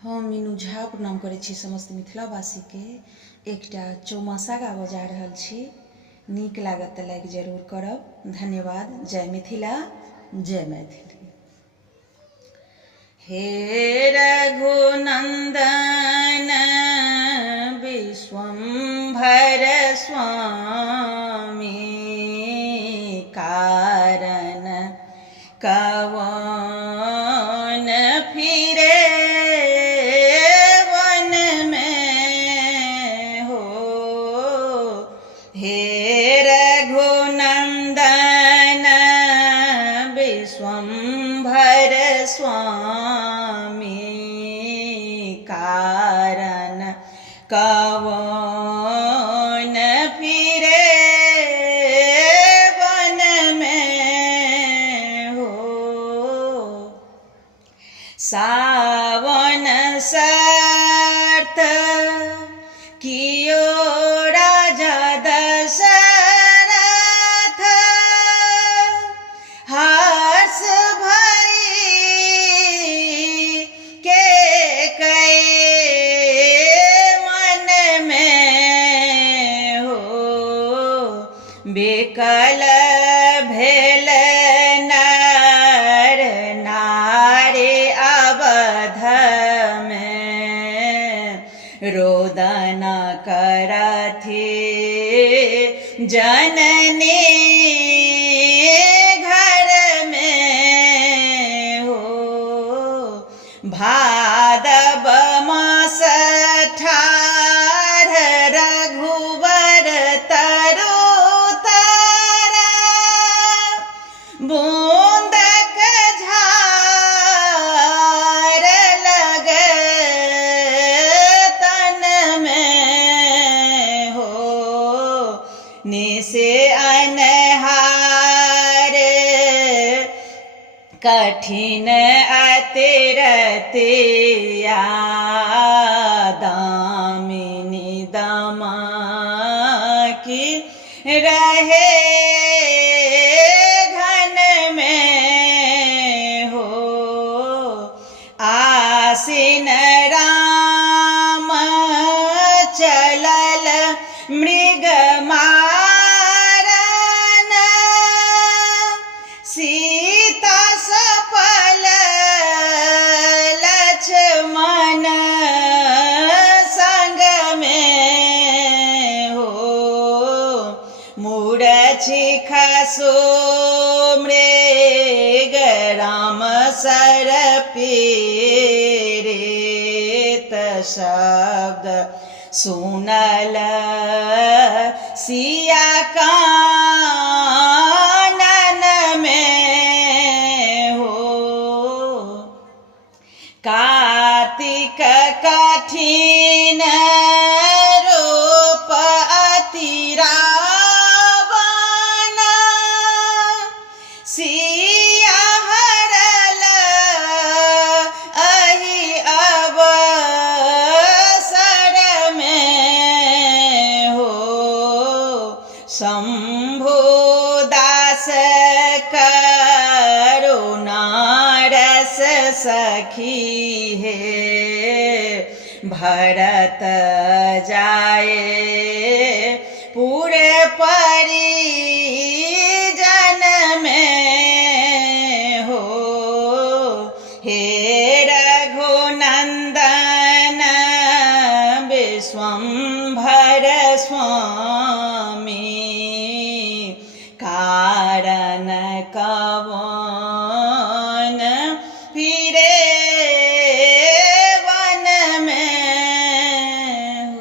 हम मीनू झा प्रणाम करै छी समस्त मिथिलावासी के। एकटा चौमासा गाबऽ जा रहल छी, नीक लागत तऽ लाइक जरूर करब। धन्यवाद। जय मिथिला, जय मैथिली। हे रघुनंदन विश्वम्भर स्वामी, कारण कवन फिरे वन में हो। हे रघुनंदन विश्वम्भर स्वामी, कारण कवन फिरे वन में हो। सावन सर्त कियो राजा दशरथ, हर्ष भरी के कई मन में हो। बिकल भेल नर नारी अवध में, रोदन करथि जननी घर में हो। भादव मास ठाढ़ रघुवर तरु तर, बूंदक झार लगे तन में हो। निसे अनहार कठिन अति रतिया, दामिनी दामा की रहे घन में हो। आसीन राम चलल मृग मारन, सीता सफल लक्ष्मण संग में हो। मूढ़छि खसो मृग राम सर पीड़ित, शब्द सुनल सिया कानन में हो। कार्तिक कठिन रूप अति रावण, सिया हरल अहि अवसर में हो। शंभु दास करुणा रस सखी है, भरत जाए पूरे परिजन में हो। हे रघुनंदन विश्वम्भर स्वामी, कारण कवन